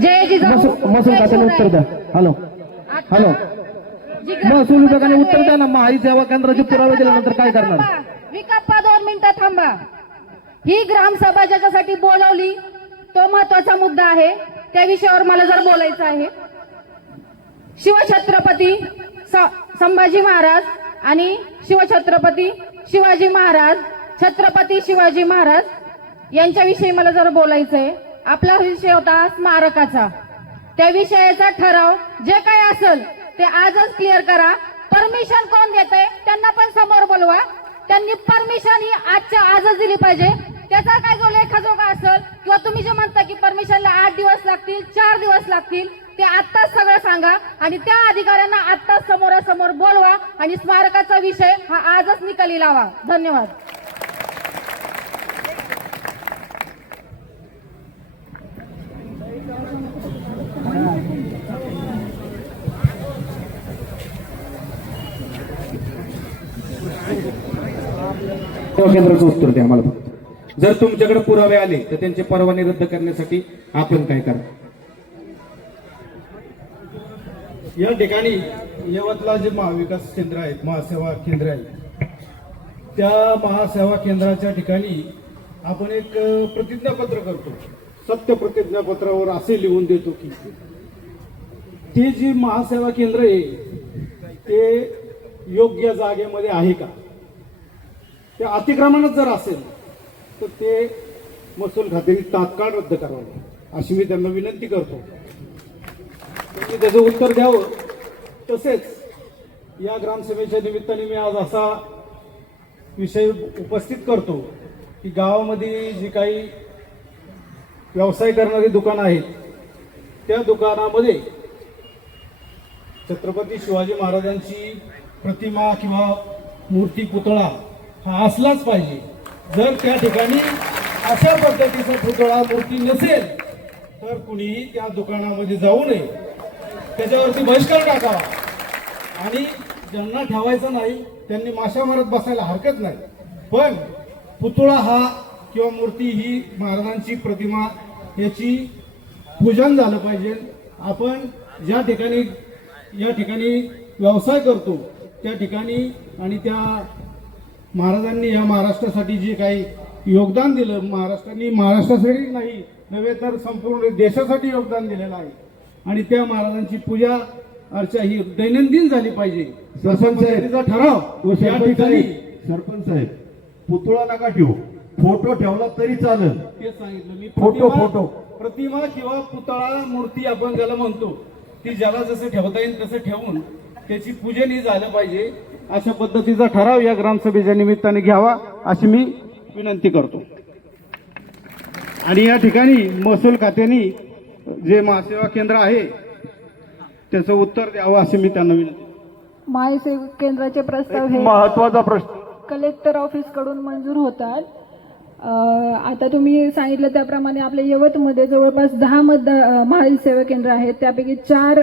जय जिजाऊ महसूल खात्याने उत्तर द्या. हॅलो. हॅलो. महसूल विभागाने उत्तर द्या ना. महाई सेवा केंद्राचे पुरावे दिल्यानंतर काय करणार. विकाप्पा दोन मिनिटं थांबा. ही ग्रामसभा ज्याच्यासाठी बोलवली तो महत्त्वाचा मुद्दा आहे. त्या विषयावर मला जर बोलायचं आहे. शिवछत्रपती संभाजी महाराज आणि शिवछत्रपती शिवाजी महाराज छत्रपती शिवाजी महाराज यांच्याविषयी मला जर बोलायचं आहे आपला विषय होता स्मारकाचा. त्या विषयाचा ठराव जे काय असेल ते आजच क्लिअर करा. परमिशन कोण देते त्यांना पण समोर बोलवा. त्यांनी परमिशन ही आजच्या आजच दिली पाहिजे. त्याचा काय जो लेखाजोगा असेल किंवा तुम्ही जे म्हणता की परमिशनला आठ दिवस लागतील चार दिवस लागतील ते आत्ताच सगळं सांगा आणि त्या अधिकाऱ्यांना आत्ताच समोरासमोर बोलवा आणि स्मारकाचा विषय हा आजच निकाली लावा. धन्यवाद. सेवा केंद्राचं उत्तर द्या मला फक्त. जर तुमच्याकडे पुरावे आले तर त्यांचे परवाने रद्द करण्यासाठी आपण काय करा या ठिकाणी यवतला जे महाविकास केंद्र आहेत महासेवा केंद्र आहेत त्या महासेवा केंद्राच्या ठिकाणी आपण एक प्रतिज्ञापत्र करतो. सत्य प्रतिज्ञापत्रावर असे लिहून देतो की ते जे महासेवा केंद्र आहे ते योग्य जागेमध्ये आहे का? ते अतिक्रमणच जर असेल तर ते महसूल खात्याने तात्काळ रद्द करावं. अशी मी त्यांना विनंती करतो. त्यांनी त्याचं उत्तर द्यावं. तसेच या ग्रामसभेच्या निमित्ताने मी आज असा विषय उपस्थित करतो की गावामध्ये जी काही व्यवसाय करणारी दुकानं आहेत त्या दुकानामध्ये छत्रपती शिवाजी महाराजांची प्रतिमा किंवा मूर्ती पुतळा हा असलाच पाहिजे. जर त्या ठिकाणी अशा पद्धतीचा पुतळा मूर्ती नसेल तर कुणीही त्या दुकानामध्ये जाऊ नये. त्याच्यावरती बहिष्कार टाकावा. आणि ज्यांना ठेवायचं नाही त्यांनी माशा मारत बसायला हरकत नाही. पण पुतळा हा किंवा मूर्ती ही महाराजांची प्रतिमा याची पूजन झालं पाहिजे. आपण ज्या ठिकाणी या ठिकाणी व्यवसाय करतो त्या ठिकाणी आणि त्या महाराजांनी या महाराष्ट्रासाठी जे काही योगदान दिलं महाराष्ट्राने महाराष्ट्रासाठी नाही नव्हे तर संपूर्ण देशासाठी योगदान दिलेलं आहे आणि त्या महाराजांची पूजा अर्चा ही दैनंदिन झाली पाहिजे सरपंच साहेब. ठराव या सरपंच ठिकाणी सरपंच साहेब पुतळा नका ठेवू फोटो ठेवला तरी चालेल ते सांगितलं मी फोटो, फोटो. प्रतिमा किंवा पुतळा मूर्ती आपण ज्याला म्हणतो ती ज्याला जसं ठेवता येईल तसं ठेवून त्याची पूजनही झालं पाहिजे. अशा पद्धतीचा ठराव या ग्रामसभेच्या निमित्ताने घ्यावा अशी मी विनंती करतो. आणि या ठिकाणी महसूल खात्याने जे महासेवा केंद्र आहे त्याचं उत्तर द्यावं अशी मी त्यांना विनंती महासेवा केंद्राचे प्रस्ताव हे महत्त्वाचा प्रश्न. कलेक्टर ऑफिसकडून मंजूर होतात. अं, आता तुम्ही सांगितलं त्याप्रमाणे आपल्या यवतमध्ये जवळपास दहा मतदार महासेवा केंद्र आहेत. त्यापैकी चार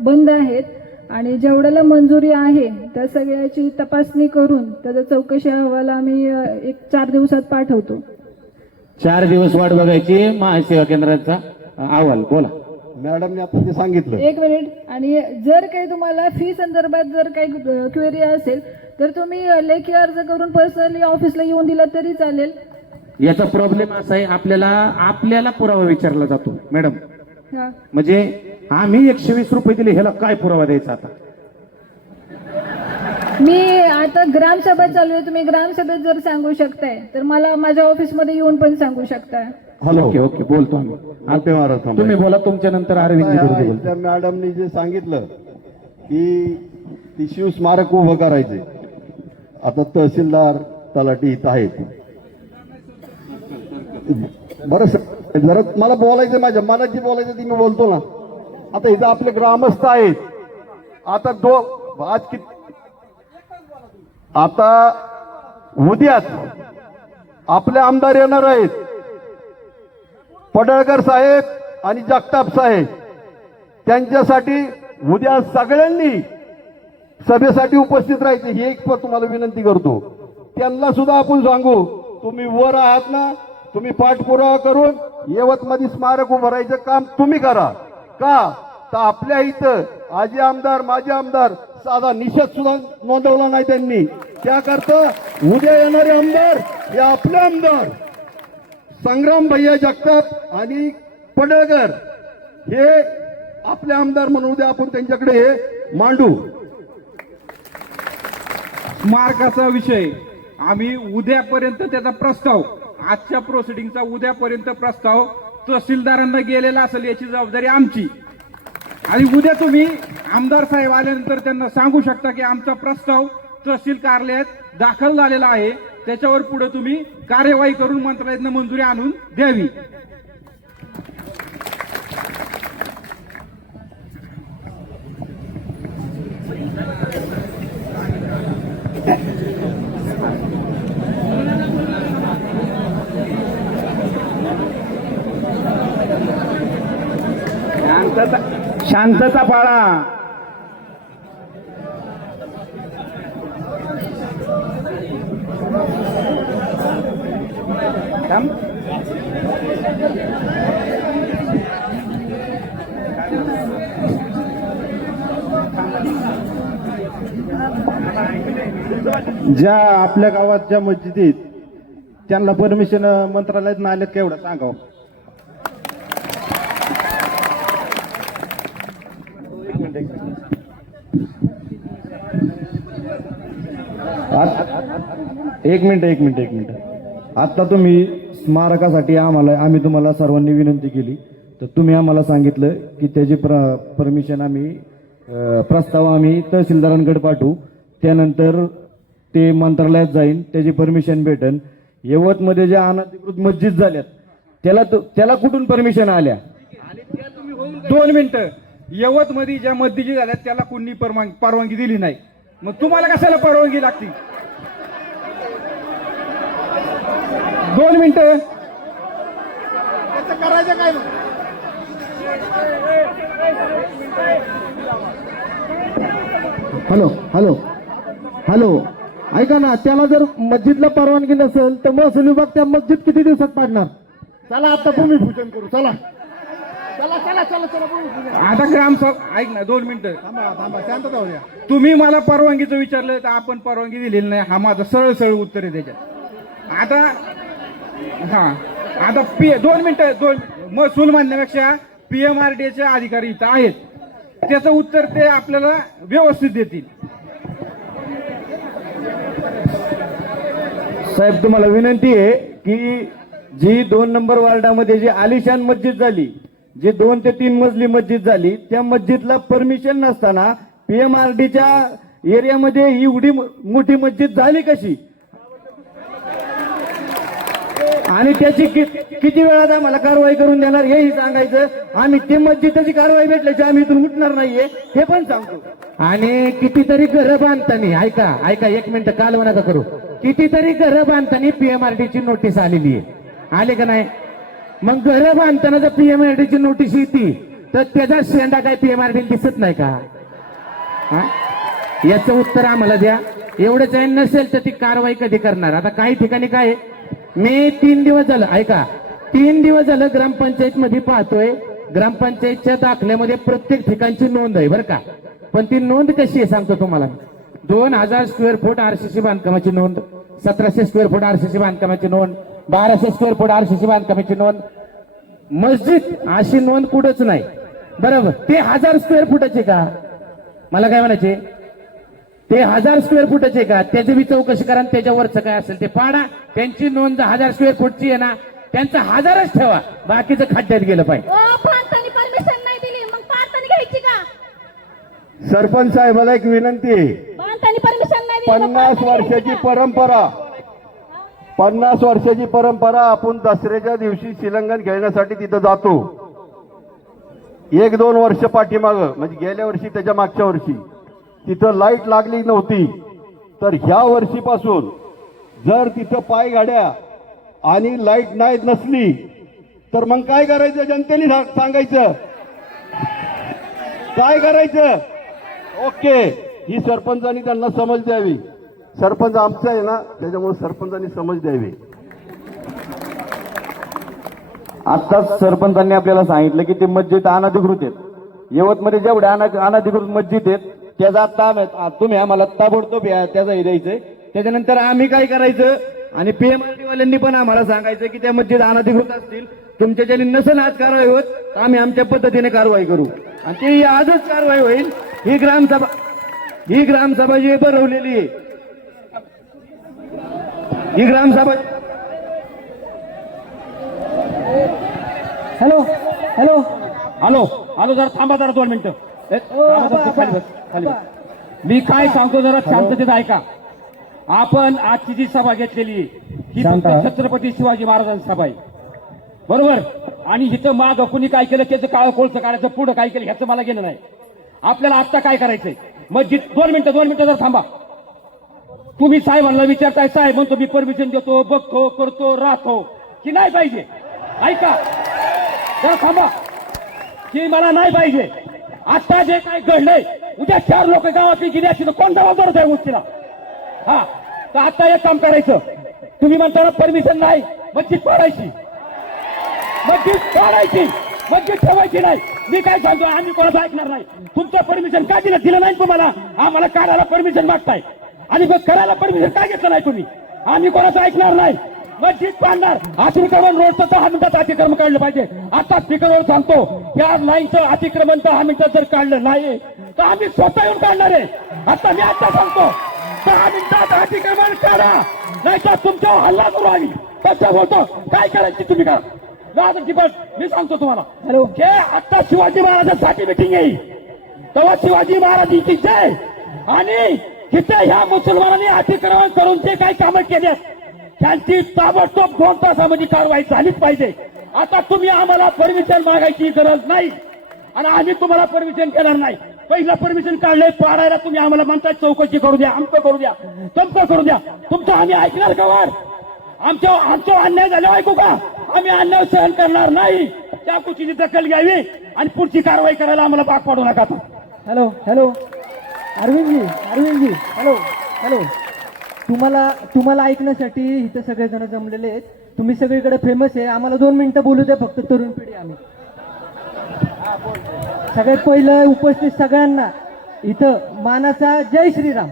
बंद आहेत. आणि जेवढ्याला मंजुरी आहे त्या सगळ्याची तपासणी करून त्याचा चौकशी अहवाल आम्ही एक चार दिवसात पाठवतो. चार दिवस वाट बघायची महासेवा केंद्राचा अहवाल. बोला. मॅडमने ते सांगितलं. एक मिनिट. आणि जर काही तुम्हाला फी संदर्भात जर काही क्वेरी असेल तर तुम्ही लेखी अर्ज करून पर्सनली ऑफिसला येऊन दिला तरी चालेल. याचा प्रॉब्लेम असा आहे आपल्याला आपल्याला पुरावा विचारला जातो मॅडम. हा. म्हणजे आम्ही एकशे वीस रुपये दिले ह्याला काय पुरावा द्यायचा आता? मी आता ग्रामसभा चालू आहे तुम्ही ग्रामसभेत जर सांगू शकताय तर मला माझ्या ऑफिसमध्ये येऊन पण सांगू शकताय हॅलो. ओके ओके बोलतो आम्ही. आलते थांबा. तुम्ही बोला तुमच्या नंतर अरविंद त्या मॅडमने जे सांगितलं की ती शिव स्मारक उभं करायचे. आता तहसीलदार तलाठी इथं आहेत. बरं सर जरा मला बोलायचं माझ्या मनात जे बोलायचं ती मी बोलतो ना. आता इथं आपले ग्रामस्थ आहेत. आता दो आज कि आता उद्याच आपले आमदार येणार आहेत. पडळकर साहेब आणि जगताप साहेब त्यांच्यासाठी उद्या सगळ्यांनी सभेसाठी उपस्थित राहायचे ही एक पण तुम्हाला विनंती करतो. त्यांना सुद्धा आपण सांगू तुम्ही वर आहात ना तुम्ही पाठपुरावा करून यवतमध्ये स्मारक उभारायचं काम तुम्ही करा. का? तर आपल्या इथं आजी आमदार माजी आमदार साधा निषेध सुद्धा नोंदवला नाही त्यांनी. त्याकरता उद्या येणारे आमदार हे आपले आमदार. संग्राम भैया जगताप आणि पडळकर हे आपले आमदार म्हणून उद्या आपण त्यांच्याकडे हे मांडू. मार्गाचा विषय. आम्ही उद्यापर्यंत त्याचा प्रस्ताव आजच्या प्रोसिडिंगचा उद्यापर्यंत प्रस्ताव तहसीलदारांना गेलेला असेल याची जबाबदारी आमची. आणि उद्या तुम्ही आमदार साहेब आल्यानंतर त्यांना सांगू शकता की आमचा प्रस्ताव तहसील कार्यालयात दाखल झालेला आहे. त्याच्यावर पुढे तुम्ही कार्यवाही करून मंत्रालयातनं मंजुरी आणून द्यावी. शांतता शांतता पाळा. ज्या आपल्या गावात ज्या मस्जिदीत त्यांना परमिशन मंत्रालयात नाही आलेत का एवढं सांगावं? एक मिनिट एक मिनिट एक मिनिट. आत्ता तुम्ही स्मारकासाठी आम्हाला आम्ही तुम्हाला सर्वांनी विनंती केली. तर तुम्ही आम्हाला सांगितलं की त्याची प्र परमिशन आम्ही प्रस्ताव आम्ही तहसीलदारांकडे पाठवू. त्यानंतर ते मंत्रालयात जाईन त्याची परमिशन भेटन. यवतमध्ये ज्या अनधिकृत मस्जिद झाल्यात त्याला त्याला कुठून परमिशन आल्या? दोन मिनिटं. यवत मध्ये ज्या मस्जिदी झाल्या त्याला कोणी परवानगी परवानगी दिली नाही. मग तुम्हाला कशाला परवानगी लागते? दोन मिनिटं. Hello hello hello. ऐका ना त्याला जर मस्जिदला परवानगी नसेल तर महसूल विभाग त्या मस्जिद किती दिवसात पाडणार? चला आता भूमिपूजन करू चला. आता ग्रामसभा ऐक ना दोन मिनिटं. थांबा थांबा शांत जाऊ द्या तुम्ही मला परवानगीचं विचारलं तर आपण परवानगी दिलेली नाही. हा माझं सरळ सरळ उत्तर आहे त्याच्यात. आता हा. आता पी दोन मिनिटं दोन महसूल म्हणण्यापेक्षा पीएमआरडीचे अधिकारी इथं आहेत. त्याचं उत्तर ते आपल्याला व्यवस्थित देतील. साहेब तुम्हाला विनंती आहे की जी दोन नंबर वार्डामध्ये जी आलिशान मस्जिद झाली जी दोन ते तीन मजली मस्जिद झाली त्या मस्जिदला परमिशन नसताना पीएमआरडीच्या एरियामध्ये एवढी मोठी मस्जिद झाली कशी? आणि त्याची कि- किती वेळात आम्हाला कारवाई करून देणार हेही सांगायचं. आम्ही ते मस्जिदची कारवाई भेटल्याची आम्ही इथून उठणार नाहीये हे पण सांगतो. आणि कितीतरी घरं बांधताना ऐका ऐका एक मिनिट कालवा नका करू. कितीतरी घरं बांधताना पीएमआरडीची नोटीस आलेली आहे आले का नाही? मग घर बांधताना जर पीएमआरडीची नोटीस येते तर त्याचा शेंडा काय पीएमआरडी दिसत नाही का? हा? याचं उत्तर आम्हाला द्या. एवढंच आहे नसेल तर ती कारवाई कधी करणार? आता काही ठिकाणी काय मी तीन दिवस झालं ऐका. तीन दिवस झालं ग्रामपंचायत मध्ये पाहतोय. ग्रामपंचायतच्या दाखल्यामध्ये प्रत्येक ठिकाणची नोंद आहे बरं का? पण ती नोंद कशी आहे सांगतो तुम्हाला दोन हजार स्क्वेअर फूट आरसीसी बांधकामाची नोंद सतराशे स्क्वेअर फूट आरसीसी बांधकामाची नोंद बाराशे स्क्वेअर फूट आरसीसी बांधकामाची नोंद. मस्जिद अशी नोंद कुठंच नाही. बरोबर. ते हजार स्क्वेअर फुटाचे का? मला काय म्हणायचे? ते हजार स्क्वेअर फुटाचे का? त्याची बी चौकशी करा आणि त्याच्यावरचं काय असेल ते पाडा. त्यांची नोंद हजार स्क्वेअर फूटची आहे ना त्यांचा हजारच ठेवा. बाकीचं खड्ड्यात गेलं पाहिजे. ओ भारताने परमिशन नाही दिली. मग भारताने घ्यायची का? सरपंच साहेबाला एक विनंती आहे. भारताने परमिशन नाही दिली मग पन्नास वर्षाची? परंपरा. पन्नास वर्षाची परंपरा आपण दसऱ्याच्या दिवशी शिलंगण खेळण्यासाठी तिथं जातो. एक दोन वर्ष पाठीमाग म्हणजे गेल्या वर्षी त्याच्या मागच्या वर्षी. तिथं लाइट लागली नव्हती. तर ह्या वर्षीपासून जर तिथं पाय गाड्या आणि लाइट नाही नसली तर मग काय करायचं? जनतेने सांगायचं. काय करायचं? ओके. ही सरपंचांनी त्यांना समज द्यावी. सरपंच आमचा आहे ना त्याच्यामुळे सरपंचांनी समज द्यावी. आत्ताच सरपंचांनी आपल्याला सांगितलं की ते मस्जिद अनधिकृत आहेत. यवतमध्ये जेवढे अनाधिकृत अनधिकृत मस्जिद आहेत त्याचा ताब आहेत तुम्ही आम्हाला ताबडतोब या- त्याचा हे द्यायचंय. त्याच्यानंतर आम्ही काय करायचं? आणि पीएमआरटी वाल्यांनी पण आम्हाला सांगायचं की त्या मस्जिद अनधिकृत असतील. तुमच्या ज्यांनी नसेल आज कारवाई होत तर आम्ही आमच्या पद्धतीने कारवाई करू. आणि ती आजच कारवाई होईल. ही ग्रामसभा ही ग्रामसभा जी भरवलेली आहे ही ग्रामसभा हॅलो हॅलो हॅलो हॅलो जरा थांबा जरा दोन मिनिटं. ए, थांबा जरा, खाली बस, खाली बस. मी काय सांगतो जरा शांततेत ऐका. आपण आजची जी सभा घेतलेली ही फक्त छत्रपती शिवाजी महाराजांची सभा आहे. बरोबर? आणि इथं माग कुणी काय केलं त्याचं काळ कोळचं काढायचं पुढं काय केलं ह्याचं मला घेणं नाही. आपल्याला आता काय करायचंय? मस्जिद दोन मिनिटं दोन मिनिटं जर थांबा. तुम्ही साहेबांना विचारताय साहेब म्हणतो मी परमिशन देतो बघतो करतो राहतो. की नाही पाहिजे? ऐका. जरा थांबा. की मला नाही पाहिजे. आता जे काय घडलंय उद्या चार लोक गावातली गेली असतील तर कोण जबाबदार होत गोष्टीला? हा. तर आता एक काम करायचं. तुम्ही म्हणता ना परमिशन नाही मस्जिद पाडायची. मस्जिद पाडायची. मस्जिद ठेवायची नाही. मी काय सांगतो आम्ही कोणाचं ऐकणार नाही. तुमचं परमिशन का दिलं दिलं नाही तुम्हाला? आम्हाला काढायला परमिशन मागताय. आणि मग करायला परमिशन काय घेतलं नाही तुम्ही? आम्ही कोणाचं ऐकणार नाही. मस्जिद पाडणार अतिक्रमण रोडचं दहा मिनिटात अतिक्रमण काढलं पाहिजे. आता स्पीकरवर सांगतो या लाईनचं अतिक्रमण दहा मिनिटात जर काढलं नाही तर आम्ही स्वतः येऊन काढणार आहे. आता मी आता सांगतो दहा मिनिटात अतिक्रमण काढा नाही तर तुमच्यावर हल्ला करू आम्ही. कसं बोलतो? काय करायची तुम्ही करा टिपट मी सांगतो तुम्हाला. हॅलो. हे आता शिवाजी महाराजांसाठी मिटिंग आहे. तेव्हा शिवाजी महाराजांची जय आणि तिथे ह्या मुसलमानांनी अतिक्रमण करून जे काही कामं केले त्यांची ताबडतोब दोन तासामध्ये कारवाई झालीच पाहिजे. आता तुम्ही आम्हाला परमिशन मागायची गरज नाही आणि आम्ही तुम्हाला परमिशन देणार नाही. पहिलं परमिशन काढलंय पाडायला तुम्ही आम्हाला म्हणताय चौकशी करू द्या आमचं करू द्या तमकं करू द्या. तुमचं आम्ही ऐकणार का वार? आमच्या आमच्या अन्याय झाल्यावर ऐकू का? आम्ही अन्याय सहन करणार नाही. त्या गोष्टीची दखल घ्यावी आणि पुढची कारवाई करायला आम्हाला भाग पाडू नका. Hello hello Arvindji. Arvindji hello hello तुम्हाला तुम्हाला ऐकण्यासाठी इथं सगळेजण जमलेले आहेत. तुम्ही सगळीकडे फेमस आहे. आम्हाला दोन मिनटं बोलू द्या फक्त तरुण पिढी आम्ही. सगळ्यात पहिलं उपस्थित सगळ्यांना इथं मानाचा जय श्रीराम.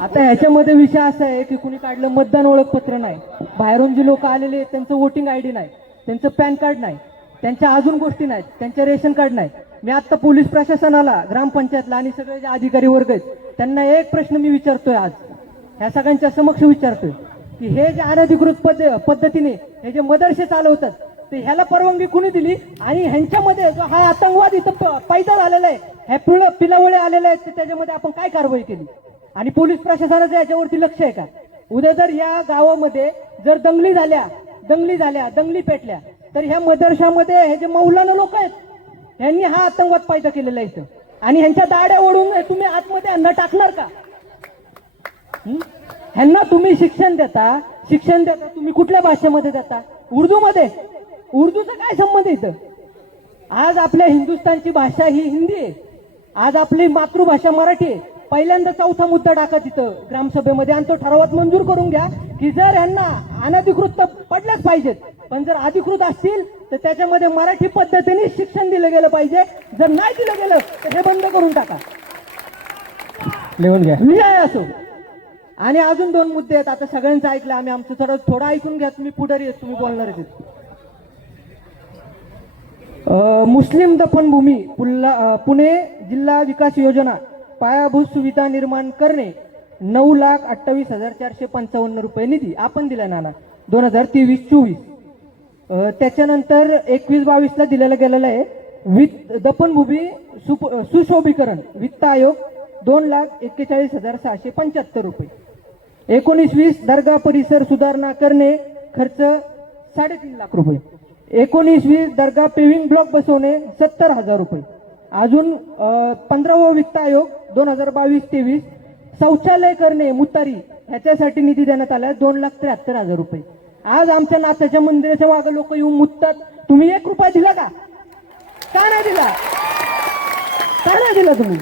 आता ह्याच्यामध्ये विषय असा आहे की कुणी काढलं मतदान ओळखपत्र नाही. बाहेरून जी लोक आलेले आहेत त्यांचं वोटिंग आय डी नाही. त्यांचं पॅन कार्ड नाही. त्यांच्या अजून गोष्टी नाहीत. त्यांचे रेशन कार्ड नाही मी आत्ता पोलीस प्रशासनाला ग्रामपंचायतला आणि सगळे जे अधिकारी वर्ग आहेत त्यांना एक प्रश्न मी विचारतोय आज. ह्या सगळ्यांच्या समक्ष विचारतोय की हे जे अनधिकृत पद पद्धतीने हे जे मदरसे चालवतात ते ह्याला परवानगी कुणी दिली? आणि ह्यांच्यामध्ये जो हा आतंकवाद इथं पैदा झालेला आहे ह्या पिळ पिलावळे आलेले आहेत तर त्याच्यामध्ये आपण काय कारवाई केली? आणि पोलीस प्रशासनाचं याच्यावरती लक्ष आहे का? उद्या जर या गावामध्ये जर दंगली झाल्या दंगली झाल्या दंगली पेटल्या तर ह्या मदरशामध्ये हे जे मौलाना लोक आहेत यांनी हा आतंकवाद पैदा केलेला आहे इथं. आणि ह्यांच्या दाड्या ओढून तुम्ही आतमध्ये अन्न टाकणार का? ह्यांना तुम्ही शिक्षण देता शिक्षण देता तुम्ही कुठल्या भाषेमध्ये देता? उर्दूमध्ये. उर्दूचा काय संबंध इथं? आज आपल्या हिंदुस्थानची भाषा ही हिंदी आहे. आज आपली मातृभाषा मराठी आहे. पहिल्यांदा चौथा मुद्दा टाका तिथं. ग्रामसभेमध्ये आणि तो ठरावात मंजूर करून घ्या की जर यांना अनधिकृत तर पडल्याच पाहिजेत. पण जर अधिकृत असतील तर त्याच्यामध्ये मराठी पद्धतीने शिक्षण दिलं गेलं पाहिजे. जर नाही दिलं गेलं तर हे बंद करून टाका. लेवल घ्या. विजय असो. आणि अजून दोन मुद्दे आहेत. आता सगळ्यांचं ऐकलं आम्ही आमचं थोडं थोडं ऐकून घ्या. तुम्ही पुढारी आहेत तुम्ही बोलणार आहेत. मुस्लिम दफनभूमी पुल्ला पुणे जिल्हा विकास योजना. पायाभूत सुविधा निर्माण करणे. नऊ लाख अठ्ठावीस हजार चारशे पंचावन्न रुपये निधी आपण दिला नाना. दोन हजार तेवीस चोवीस. त्याच्यानंतर एकवीस बावीसला दिलेला गेलेला आहे. वित्त दफनभूमी सुप सुशोभीकरण वित्त आयोग दोन लाख एक्केचाळीस हजार सहाशे पंच्याहत्तर रुपये. एकोणीस वीस दर्गा परिसर सुधारणा करणे खर्च साडेतीन लाख रुपये. एकोणीस वीस दर्गा पेविंग ब्लॉक बसवणे सत्तर हजार रुपये. अजून पंधरावा वित्त आयोग दोन हजार बावीस तेवीस शौचालय करणे मुतारी ह्याच्यासाठी निधी देण्यात आला दोन लाख त्र्याहत्तर हजार रुपये. आज आमच्या नाथाच्या मंदिराच्या मागे लोक येऊन मुततात. तुम्ही एक रुपया दिला का? का नाही दिला? का नाही दिला तुम्ही?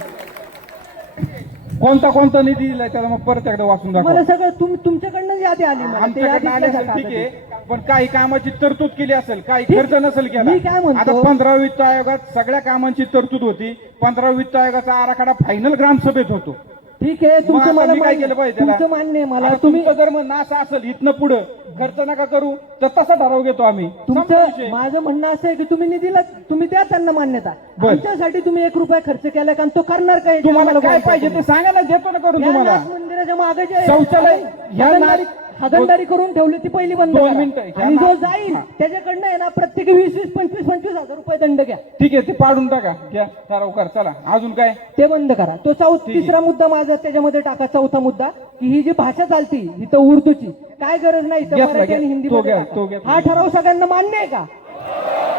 कोणता कोणता निधी दिलाय त्याला मग परत एकदा वाचून दाखवा. मला सगळं तुम तुमच्याकडनं यादी आली मला. ते आमच्याकडे यादीतलं आले असेल ठीक आहे? पण काही कामाची तरतूद केली असेल काही खर्च नसेल केला. मी काय म्हणतो- आता पंधरा वित्त आयोगात सगळ्या कामांची तरतूद होती. पंधरा वित्त आयोगाचा आराखडा फायनल ग्रामसभेत होतो. ठीक आहे मग तुमचं आता मला मी काय मान्य- केलं पाहिजे त्याला? तुमचं मान्य आहे मला आता तुम्ही तुमचं जर म्हणणं असं असेल इथनं पुढं खर्च नका करू तर तसा ठराव घेतो आम्ही संपला तुमचं विषय. माझं म्हणणं असं आहे की तुम्ही निधीला तुम्ही द्या त्यांना मान्यता बरं. आमच्यासाठी तुम्ही एक रुपया खर्च केला कारण तो करणार काय तुम्हाला काय पाहिजे ते नाही. सांगा ना देतो ना करून तुम्हाला मंदिराच्या मागे जे शौचालय ह्या नाथ- हागणदारी करून ठेवली ती पहिली बंद दोन करा. मिनिटं. ह्या आणि जो जाईल हा. त्याच्याकडनं आहे ना प्रत्येकी वीस वीस पंचवीस पंचवीस हजार रुपये दंड घ्या ठीक आहे ते पाडून टाका घ्या ठराव कर चला अजून काय ते बंद करा तो चौ ठीक आहे. तिसरा मुद्दा माझा त्याच्यामध्ये टाका चौथा मुद्दा की ही जी भाषा चालती ही तर उर्दूची काय गरज नाही तर घेतला, मराठी आणि घ्या. हिंदी तो घ्या, तो घ्या. हा ठराव सगळ्यांना मान्य आहे का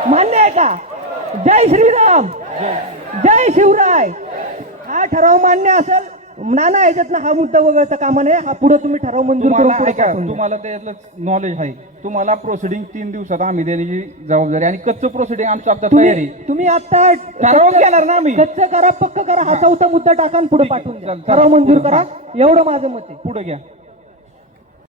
मान्य आहे का जय श्रीराम जय शिवराय हा ठराव मान्य असेल नाना याच्यात हा मुद्दा वगळता कामा नये हा पुढे तुम्ही ठराव मंजूर करून तुम्हाला पुढे ऐका पाठवून द्या. तुम्हाला त्यातलं नॉलेज आहे तुम्हाला प्रोसिडिंग तीन दिवसात आम्ही देण्याची जबाबदारी आणि कच्चं प्रोसिडिंग आमचं आता तयारी तुम्ही तुम्ही आता ठरवून घेणार ना आम्ही कच्च करा पक्क करा हा चौथा मुद्दा टाका पुढे ठीक आहे. पाठवून द्या. ठराव मंजूर. करा एवढं माझं मत आहे पुढे घ्या